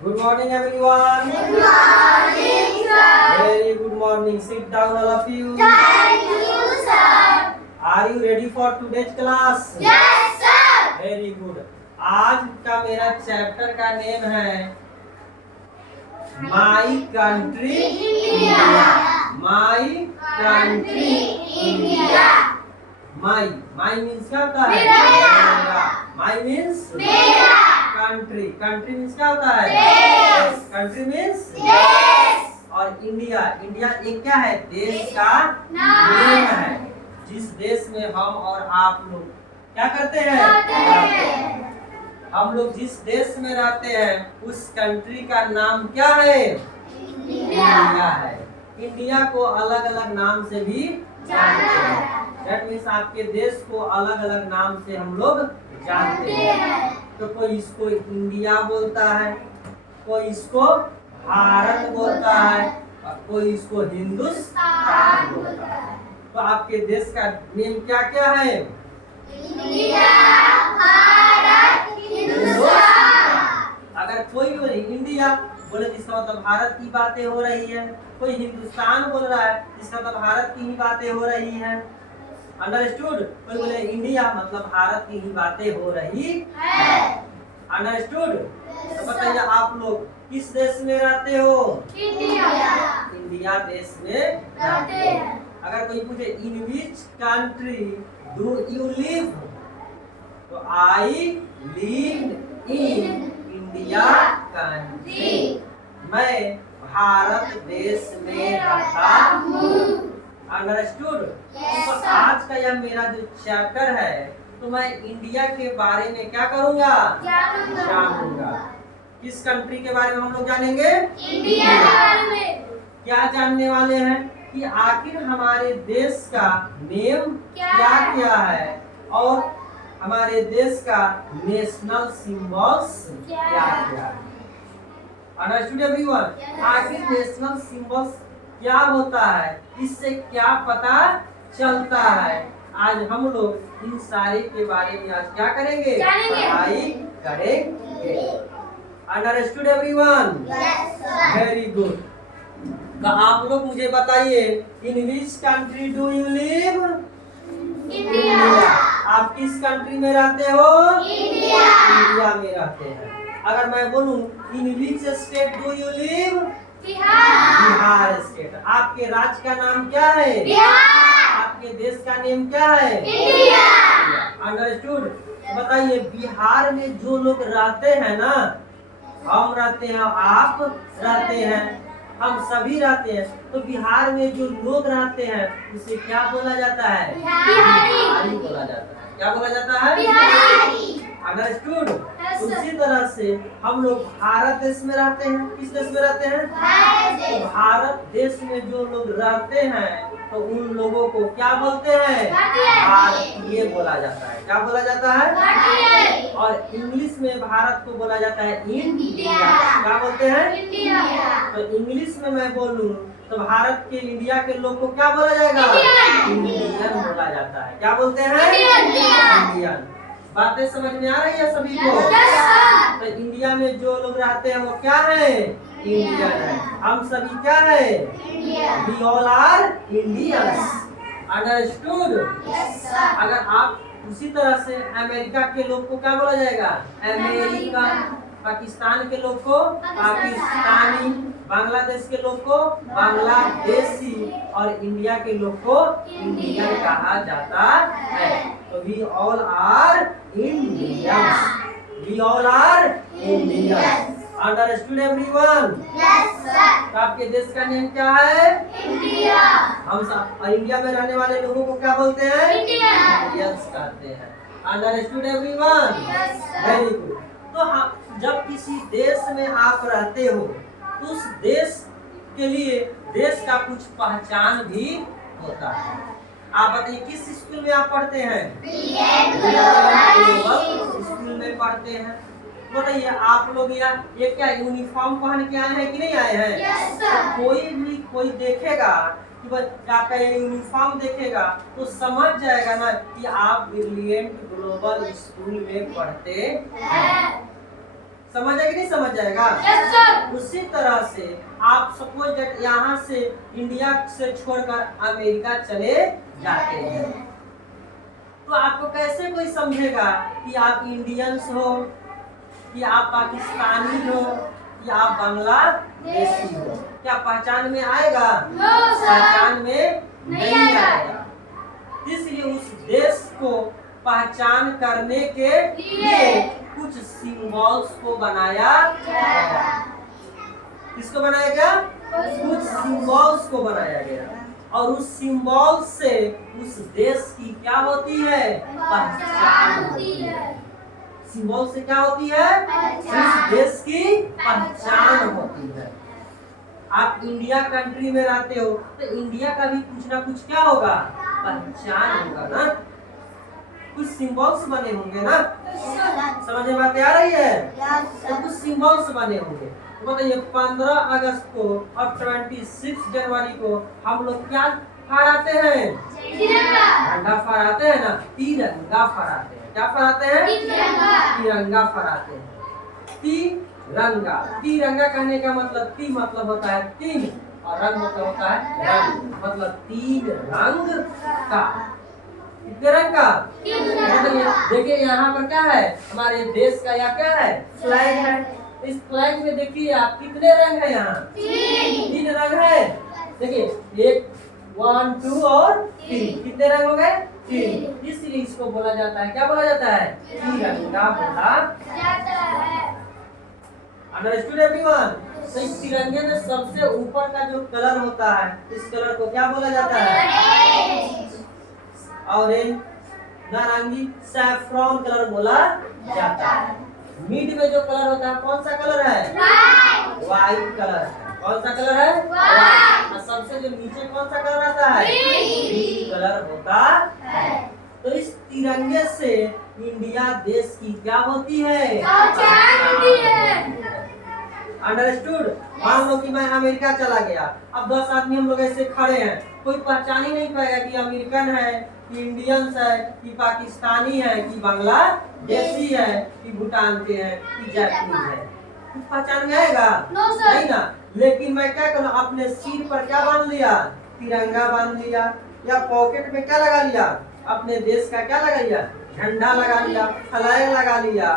Good morning, everyone. Good morning, sir. Very good morning. Sit down, all of you. Thank you, sir. Are you ready for today's class? Yes, sir. Very good. आज का मेरा chapter का name है my country India. My country India. My means क्या होता है? मेरा। माई means मेरा। कंट्री मीन्स क्या होता है? देश। कंट्री मीन्स देश। और इंडिया एक क्या है? देश का नाम नेम है। जिस देश में हम और आप लोग क्या करते हैं? हम लोग जिस देश में रहते हैं उस कंट्री का नाम क्या है? इंडिया है। इंडिया को अलग अलग नाम से भी जानते हैं। दैट मीन्स आपके देश को अलग अलग नाम से हम लोग जानते हैं। तो कोई इसको इंडिया बोलता है, कोई इसको भारत बोलता है और कोई इसको हिंदुस्तान बोलता है। तो आपके देश का नेम क्या क्या है? इंडिया, भारत, हिंदुस्तान। अगर कोई बोले इंडिया बोले जिसका मतलब भारत की बातें हो रही है, कोई हिंदुस्तान बोल रहा है जिसका मतलब भारत की ही बातें हो रही है। अंडरस्टूड? कोई बोले इंडिया मतलब भारत की ही बातें हो रही है। अंडरस्टूड? तो बताइए आप लोग किस देश में रहते हो? इंडिया देश में रहते हैं। अगर कोई पूछे in which country do you live, तो I live in India country. मैं भारत देश में रहता हूँ। अंडरस्टूड? तो आज का यह मेरा जो चैप्टर है तो मैं इंडिया के बारे में क्या करूँगा? जानूंगा। किस कंट्री के बारे में हम लोग जानेंगे? इंडिया के बारे में। क्या जानने वाले हैं कि आखिर हमारे देश का नेम क्या क्या है और हमारे देश का नेशनल सिंबल्स क्या क्या है। Understood everyone? आखिर नेशनल सिंबल्स क्या होता है, इससे क्या पता चलता है। आज हम लोग इन सारे के बारे में आज क्या करेंगे? पढ़ाई करेंगे। Understood everyone? Very good. तो आप लोग मुझे बताइए in which country do you live? India. आप किस कंट्री में रहते हो? इंडिया में रहते हैं। अगर मैं बोलूं in which state do you live? Bihar state. आपके राज्य का नाम क्या है? बिहार। आपके देश का नेम क्या है? इंडिया। अंडरस्टूड? बताइए बिहार में जो लोग रहते हैं ना, हम रहते हैं, आप रहते हैं, हम सभी रहते हैं, तो बिहार में जो लोग रहते हैं उसे क्या बोला जाता है? बिहारी बोला जाता है। क्या बोला जाता है? बिहारी। अंडरस्टूड? उसी तरह से हम लोग भारत देश में रहते हैं। किस देश में रहते हैं? तो भारत देश में जो लोग रहते हैं तो उन लोगों को क्या बोलते हैं? भारतीय बोला जाता है। क्या बोला जाता है? और इंग्लिश में भारत को बोला जाता है इंडिया। क्या बोलते हैं? इंडिया। तो इंग्लिश में मैं बोलूं तो भारत के इंडिया के लोग को क्या बोला जाएगा? इंडियन बोला जाता है। क्या बोलते हैं? इंडियन। बातें समझ में आ रही है सभी को? तो इंडिया में जो लोग रहते हैं वो क्या है? इंडियन है। हम सभी क्या है? We all are Indians. Understood? अगर आप उसी तरह से अमेरिका के लोग को क्या बोला जाएगा? अमेरिकन। पाकिस्तान के लोग को पाकिस्तानी, बांग्लादेश के लोग को बांग्लादेशी और इंडिया के लोग को इंडियन कहा जाता है। तो we all are Indians. We all are Indians. Understood everyone? तो आपके देश का नेम क्या है? इंडिया। हम सब और इंडिया में रहने वाले लोगों को क्या बोलते हैं? इंडियंस कहते हैं। Understood everyone? Very good. तो हम जब किसी देश में आप रहते हो तो उस देश के लिए देश का कुछ पहचान भी होता है। आप बताइए किस स्कूल में आप पढ़ते हैं? ग्लोबल स्कूल में पढ़ते हैं। बताइए आप लोग यहाँ ये क्या यूनिफॉर्म पहन के आए हैं कि नहीं आए हैं? Yes, sir. तो कोई देखेगा कि आपका यूनिफॉर्म देखेगा तो समझ जाएगा ना कि आप ब्रिलियंट ग्लोबल स्कूल में पढ़ते हैं। समझ आएगी नहीं? समझ जाएगा। Yes, sir. उसी तरह से आप सपोज दैट यहाँ से इंडिया से छोड़कर अमेरिका चले जाते हैं, तो आपको कैसे कोई समझेगा कि आप इंडियंस हो, कि आप पाकिस्तानी हो, कि आप बांग्लादेशी हो? क्या पहचान में आएगा? No, sir. पहचान में नहीं नहीं आएगा। आएगा। इसलिए उस देश को पहचान करने के लिए कुछ सिंबल्स को बनाया गया। किसको बनाया गया? कुछ सिंबल्स को बनाया गया, और उस सिंबल से उस देश की क्या होती है? पहचान होती है। सिंबल से क्या होती है? उस देश की पहचान होती है। आप इंडिया कंट्री में रहते हो तो इंडिया का भी कुछ ना कुछ क्या होगा? पहचान होगा ना, कुछ सिंबल्स बने होंगे ना। समझ में बात आ रही है? तो कुछ सिंबल्स बने होंगे। तो बताइए 15 अगस्त को और 26 जनवरी को हम लोग क्या फहराते हैं? झंडा फहराते हैं ना, तिरंगा फहराते हैं। क्या फहराते हैं? तिरंगा फहराते हैं। तिरंगा, तिरंगा कहने का मतलब ती मतलब होता है तीन, और रंग मतलब होता है रंग, मतलब तीन रंग का। कितने रंग का? देखिए यहाँ पर क्या है? हमारे देश का या क्या है? फ्लैग है। इस फ्लैग में देखिए आप कितने रंग है? यहाँ तीन रंग है। देखिए 1, 1, 2 और 3। कितने रंग हो गए? 3। इसलिए इसको बोला जाता है, क्या बोला जाता है? तिरंगा बोला जाता है। Understood everyone? तो इस तिरंगे में सबसे ऊपर का जो कलर होता है, इस कलर को क्या बोला जाता है? ऑरेंज, नारंगी, सैफ्रॉन कलर बोला जाता है। मिड में जो कलर होता है कौन सा कलर है? व्हाइट कलर है। कौन सा कलर है? व्हाइट। और सबसे जो नीचे कौन सा कलर आता है? ग्रीन कलर होता है। तो इस तिरंगे से इंडिया देश की क्या होती है? पहचान होती है। अंडरस्टूड? मान लो कि मैं अमेरिका चला गया, अब 10 आदमी हम लोग ऐसे खड़े हैं, कोई पहचान ही नहीं पाएगा कि अमेरिकन है, कि इंडियंस है, कि पाकिस्तानी है, कि बांग्लादेशी है, कि भूटान के है, कि जापानी है। कुछ पहचान में आएगा? No, sir. नहीं ना। लेकिन मैं क्या करूँ? अपने सिर पर क्या बांध लिया? तिरंगा बांध लिया, या पॉकेट में क्या लगा लिया? अपने देश का क्या लगा लिया? झंडा लगा लिया, फ्लैग लगा लिया।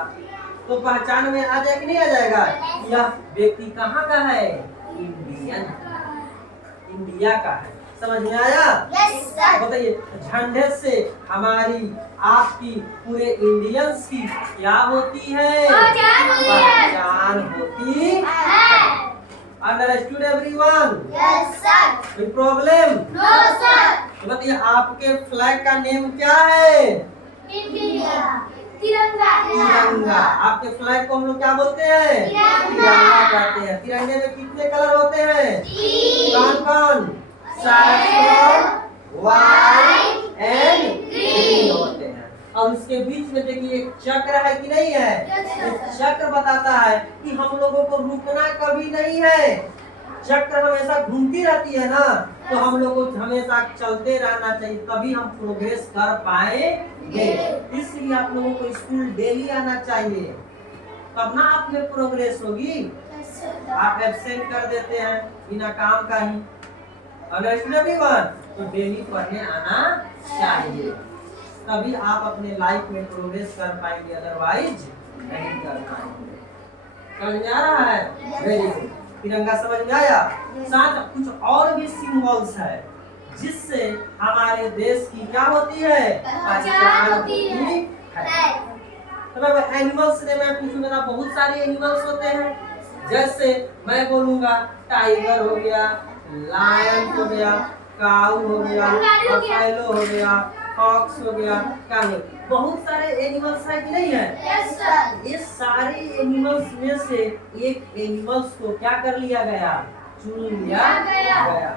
तो पहचान में आ जाए कि नहीं आ जाएगा? यह व्यक्ति कहाँ का है? इंडियन, इंडिया का है। समझ में आया? Yes, sir. बताइए झंडे से हमारी आपकी पूरे इंडियंस की क्या होती है? पहचान होती है। पहचान होती है। Understood everyone? Yes, sir. कोई प्रॉब्लम? No, sir. तो बताइए आपके फ्लैग का नेम क्या है? India. तिरंगा। तिरंगा। आपके फ्लैग को हम लोग क्या बोलते हैं? तिरंगा। तिरंगा कहते हैं। तिरंगे में कितने कलर होते हैं? 3. कौन कौन? सैफ्रॉन, व्हाइट एंड ग्रीन होते हैं। और उसके बीच में देखिए एक चक्र है कि नहीं है? एक चक्र बताता है कि हम लोगों को रुकना कभी नहीं है। चक्र हमेशा घूमती रहती है ना, तो हम लोग को हमेशा चलते रहना चाहिए, तभी हम प्रोग्रेस कर पाएंगे। इसलिए आप लोगों को स्कूल डेली आना चाहिए, तब ना आप में प्रोग्रेस होगी। आप एब्सेंट कर देते हैं बिना काम का ही। Understood everyone? तो डेली पढ़ने आना चाहिए, तभी आप अपने लाइफ में प्रोग्रेस कर पाएंगे, अदरवाइज नहीं कर पाएंगे। समझ में आ रहा है? Very good. तिरंगा समझ में आया? साथ कुछ और भी सिंबल्स है जिससे हमारे देश की क्या होती है? पहचान होती है। तो मैं एनिमल्स से मैं पूछूंगा ना, बहुत सारे एनिमल्स होते हैं। जैसे मैं बोलूंगा टाइगर हो गया, लायन हो गया, काऊ हो गया, बफेलो हो गया, फॉक्स हो गया, कैमल। बहुत सारे एनिमल्स है कि नहीं है? Yes, sir. ये सारे एनिमल्स में से एक एनिमल्स को क्या कर लिया गया? चुन लिया गया।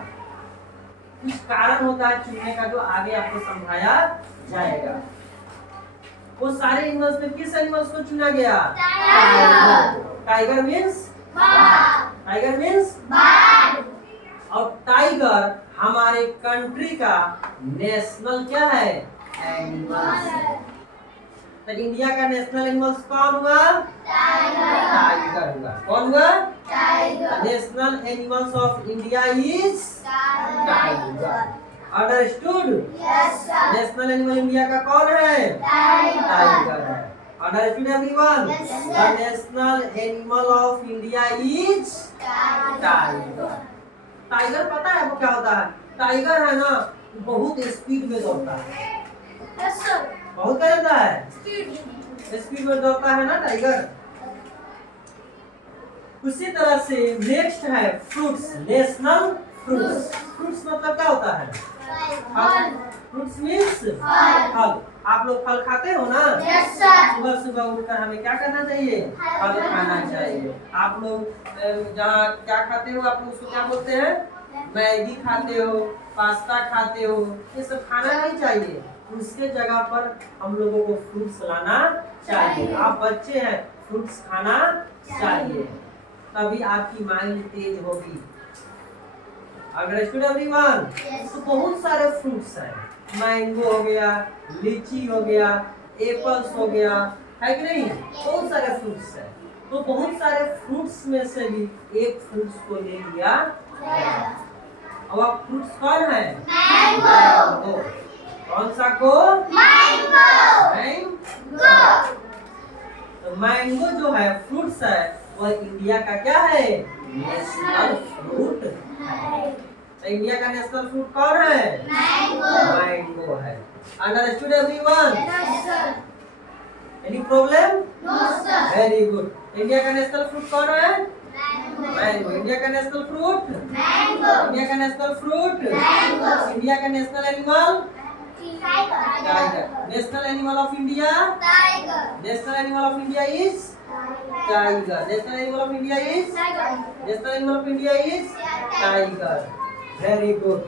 कुछ कारण होता है चुनने का, जो आगे आपको समझाया जाएगा। वो सारे एनिमल्स में किस एनिमल्स को चुना गया? Tiger. Tiger means Bird. Tiger means Bird. और टाइगर हमारे कंट्री का नेशनल क्या है? एनिमल है। तो इंडिया का नेशनल एनिमल्स कौन हुआ? टाइगर हुआ। कौन हुआ? Tiger. National animals of India is tiger. Understood? Yes, sir. National animal India का कौन है? टाइगर है। Understood everyone? Yes, sir. The national animal of India is tiger. Tiger पता है वो क्या होता है? टाइगर है ना, बहुत स्पीड में दौड़ता है। Yes, sir. बहुत क्या होता है? Speed. स्पीड में दौड़ता है ना टाइगर। उसी तरह से नेक्स्ट है फ्रूट्स। National fruits. फ्रूट्स मतलब क्या होता है? Fun. फ्रूट्स मीन्स फल। फल। आप लोग फल खाते हो ना? Yes, sir. सुबह सुबह उठकर हमें क्या करना चाहिए? फल खाना चाहिए। आप लोग जहाँ क्या खाते हो, आप लोग उसको क्या बोलते हैं? मैगी खाते हो, पास्ता खाते हो, ये सब खाना नहीं चाहिए। उसके जगह पर हम लोगों को फ्रूट्स लाना चाहिए। आप बच्चे हैं, फ्रूट्स खाना चाहिए, तभी आपकी माइंड तेज होगी। Understood everyone? तो बहुत सारे फ्रूट्स हैं। मैंगो हो गया, लीची हो गया, एप्पल्स हो गया, है कि नहीं? बहुत सारे फ्रूट्स हैं। तो बहुत सारे फ्रूट्स में से भी एक फ्रूट्स को ले लिया गया। अब आप फ्रूट्स कौन है? मैंगो। कौन सा को? मैंगो। तो मैंगो जो है फ्रूट्स है, वह इंडिया का क्या है? नेशनल फ्रूट है। तो इंडिया का नेशनल फ्रूट कौन है? मैंगो है। Understood everyone? Yes, sir. Any problem? No, sir. Very good. India का नेशनल फ्रूट कौन है? Mango. मैंगो। इंडिया का नेशनल फ्रूट? Mango. इंडिया का नेशनल फ्रूट? Mango. इंडिया का national animal? Tiger. Tiger. National animal of India? Tiger. National animal of India is tiger. National animal of India is Tiger. National animal of India is tiger. Very good.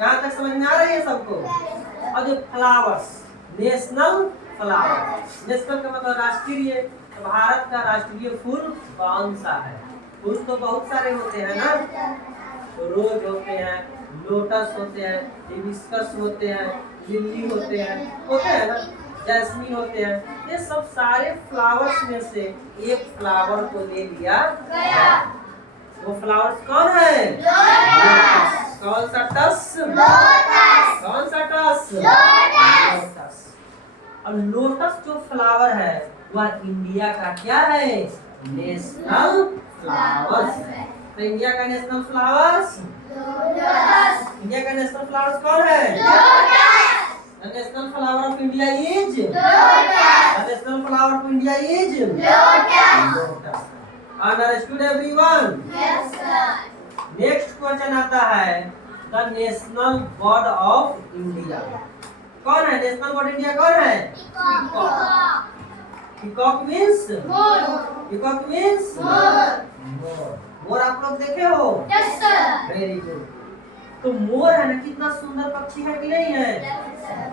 यहाँ तक समझ में आ रही है सबको? और जो फ्लावर्स, नेशनल फ्लावर। नेशनल का मतलब राष्ट्रीय। तो भारत का राष्ट्रीय फूल कौन सा है? फूल तो बहुत सारे होते हैं ना। तो रोज होते हैं, लोटस होते हैं, हिबिस्कस होते हैं, लिली होते हैं ना, जैस्मीन होते हैं। ये सब सारे फ्लावर्स में से एक फ्लावर को ले लिया गया। वो फ्लावर्स कौन है? लोटस। कौन सा टस? Lotus. कौन सा टस? लोटस। और लोटस जो फ्लावर है वह इंडिया का क्या है? नेशनल फ्लावर्स है। तो इंडिया का नेशनल फ्लावर्स? Lotus. इंडिया का नेशनल फ्लावर्स कौन है? Lotus. The national flower of India is? Lotus. The national flower of India is? Lotus. Lotus. Understood everyone? Yes, sir. Next question आता है the national bird of India. कौन है national bird India? कौन है? Peacock. Peacock means? Moon. Peacock means? Moon. मोर आप लोग देखे हो? Yes, sir. Very good. तो मोर है ना, कितना सुंदर पक्षी है कि नहीं है? Yes, sir.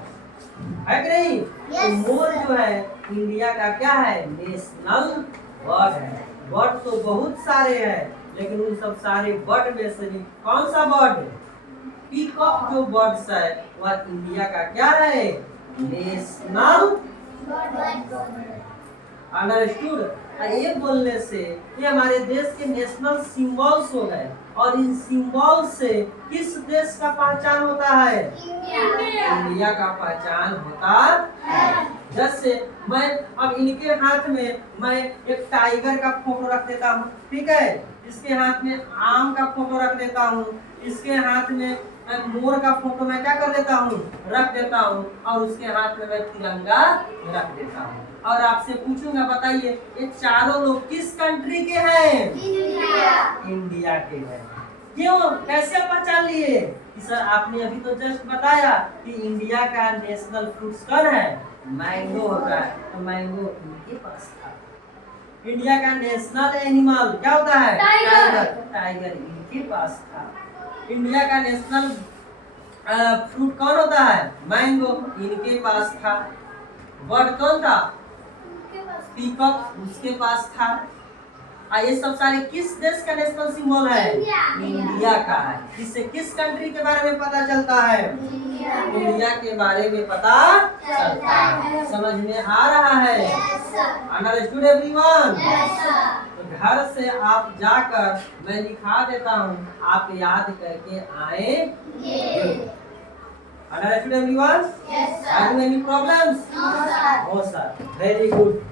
है कि नहीं? Yes. तो मोर जो है इंडिया का क्या है? नेशनल बर्ड है। बर्ड तो बहुत सारे हैं, लेकिन उन सब सारे बर्ड में से भी कौन सा बर्ड? पीकॉक जो बर्ड्स है वह इंडिया का क्या है? नेशनल। अंडरस्टूड? ये बोलने से ये हमारे देश के नेशनल सिंबल्स हो गए। और इन सिंबल से किस देश का पहचान होता है? इंडिया का पहचान होता है। जैसे मैं अब इनके हाथ में मैं एक टाइगर का फोटो रख देता हूँ, ठीक है? इसके हाथ में आम का फोटो रख देता हूँ, इसके हाथ में मोर का फोटो मैं क्या कर देता हूँ? रख देता हूँ, और उसके हाथ में मैं तिरंगा रख देता हूँ। और आपसे पूछूंगा, बताइए ये चारों लोग किस कंट्री के हैं? इंडिया के हैं। क्यों? कैसे पहचान लिए? कि सर आपने अभी तो जस्ट बताया कि इंडिया का नेशनल फ्रूट्स कौन है? मैंगो होता है। तो मैंगो इनके पास था। इंडिया का नेशनल एनिमल क्या होता है? टाइगर। टाइगर इनके पास था। इंडिया का नेशनल फ्रूट कौन होता है? मैंगो इनके पास था। बर्ड कौन था? पीकॉक उसके पास था। ये सब सारे किस देश का नेशनल सिंबल है? इंडिया का है। इससे किस कंट्री के बारे में पता चलता है? इंडिया के बारे में पता चलता है। समझ में आ रहा है? Understood everyone? घर से आप जाकर मैं लिखा देता हूँ, आप याद करके आएंगे। Understood everyone? Yes, sir. Having any problems? No, sir. No, sir. Very good.